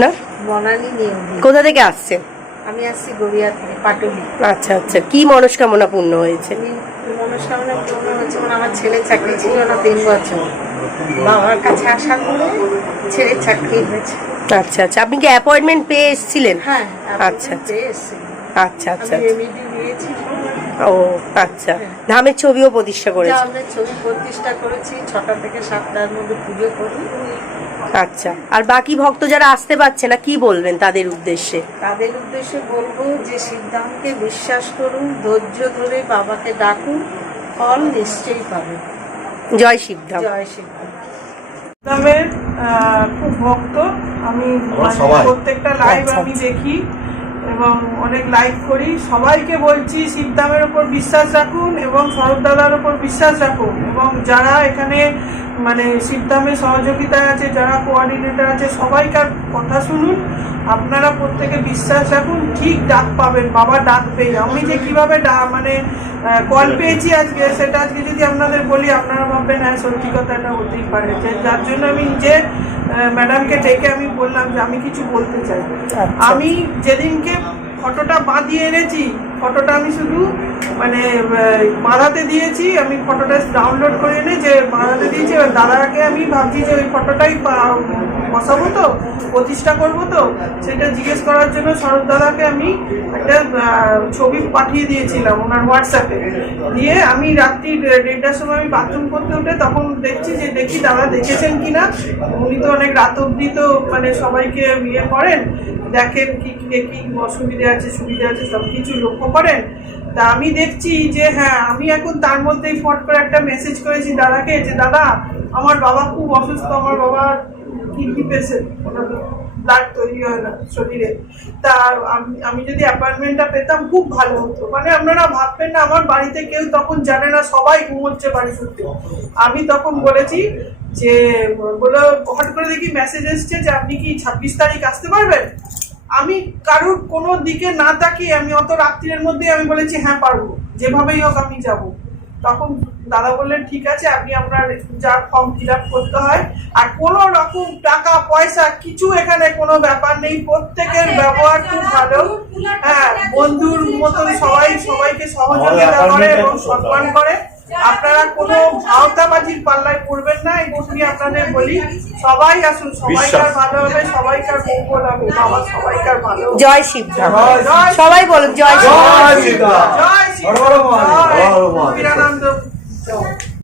আপনার? বনানী নিয়মী। কোথা থেকে আসছেন? আমি আসছি গড়িয়া থেকে, পাটুলি। আচ্ছা আচ্ছা, কি মনস্কামনা পূর্ণ হয়েছে? আমি মনস্কামনা পূর্ণ হচ্ছে, মানে আমার ছেলের চাকরি ছিল না 3 বছর, বাবার কাছে আসার পরে ছেলের চাকরি হয়েছে। আচ্ছা আচ্ছা, আপনি কি অ্যাপয়েন্টমেন্ট পেয়ে এসেছিলেন? হ্যাঁ, আচ্ছা আচ্ছা আচ্ছা আচ্ছা আমি রেমিডি নিয়েছি। ও আচ্ছা, ধামের ছবিও প্রতিষ্ঠা করেছে? আমরা ছবি প্রতিষ্ঠা করেছি, 6টা থেকে 7টার মধ্যে পুজো করি। আচ্ছা, আর বাকি ভক্ত যারা আসতে পারছে না কি বলবেন তাদের উদ্দেশ্যে? তাদের উদ্দেশ্যে বলবো যে সিদ্ধান্তকে বিশ্বাস করুন, ধৈর্য ধরে বাবাকে ডাকুন, ফল নিশ্চয়ই পাবে। জয় শিবধাম। জয় শিবধাম। শিবধামের খুব ভক্ত আমি, প্রত্যেকটা লাইভ আমি দেখি এবং অনেক লাইক করি। সবাইকে বলছি শিবধামের উপর বিশ্বাস রাখুন এবং শরৎ দাদার উপর বিশ্বাস রাখুন, এবং যারা এখানে মানে শিবধামে সহযোগিতায় আছে, যারা কোঅর্ডিনেটর আছে, সবাইকার কথা শুনুন। আপনারা প্রত্যেকে বিশ্বাস রাখুন, ঠিক ডাক পাবেন, বাবা ডাকবে। আমি যে কিভাবে মানে কল পেয়েছি আজকে, সেটা আজকে যদি আপনাদের বলি আপনারা ভাববেন হ্যাঁ সত্যি কথা, এটা হতেই পারে। যার জন্য আমি নিজে ম্যাডামকে ডেকে আমি বললাম যে আমি কিছু বলতে চাই। আমি যেদিনকে ফটোটা বাঁধিয়ে এনেছি, ফটোটা আমি শুধু মানে বাঁধাতে দিয়েছি, আমি ফটোটা ডাউনলোড করে এনে যে বাঁধাতে দিয়েছি, এবার দাদাকে আমি ভাবছি যে ওই ফটোটাই বসাবো তো, প্রতিষ্ঠা করবো তো, সেটা জিজ্ঞেস করার জন্য শরৎ দাদাকে আমি একটা ছবি পাঠিয়ে দিয়েছিলাম ওনার হোয়াটসঅ্যাপে। দিয়ে আমি রাত্রি 1:30টার সময় আমি বাথরুম করতে উঠে তখন দেখি দাদা দেখেছেন কিনা। উনি তো অনেক রাত অব্দি তো মানে সবাইকে ইয়ে করেন, দেখেন কি কি অসুবিধা আছে সুবিধা আছে সব কিছু লক্ষ্য করেন। তা আমি দেখছি যে হ্যাঁ, আমি এখন তার মধ্যেই ফট করে একটা মেসেজ করেছি দাদাকে যে দাদা আমার বাবা খুব অসুস্থ, আমার বাবা কিডনি পেশেন্ট, ব্লাড তৈরি হয় না শরীরে। তা আমি যদি অ্যাপয়েন্টমেন্টটা পেতাম খুব ভালো হতো। মানে আপনারা ভাববেন না, আমার বাড়িতে কেউ তখন জানে না, সবাই ঘুমোচ্ছে বাড়ি সত্যি। আমি তখন বলেছি যে বলে হঠাৎ করে দেখি মেসেজ এসছে যে আপনি কি 26 তারিখ আসতে পারবেন। আমি কারোর কোনো দিকে না তাকিয়ে আমি অত রাত্রির মধ্যে আমি বলেছি হ্যাঁ পারবো, যেভাবেই হোক আমি যাব। তখন দাদা বললেন ঠিক আছে, আপনি আপনার যা ফর্ম ফিল আপ করতে হয়, আর কোনো রকম টাকা পয়সা কিছু এখানে কোনো ব্যাপার নেই। প্রত্যেকের ব্যবহার খুব ভালো, হ্যাঁ বন্ধুর মতন সবাইকে সহযোগিতা করে এবং সম্মান করে। আপনারা কোনো ভাওতাবাজির পাল্লায় পড়বেন না, এইটুকুনি আপনাদের বলি। সবাই আসুন, সবাইকার ভালো হবে, সবাইকার মঙ্গল হবে, বাবা সবাইকার ভালো হবে। জয় শিবধাম। সবাই বলুন জয় শিবধাম। জয় শিবধাম। জয় শিবধাম। জয় শিবধাম।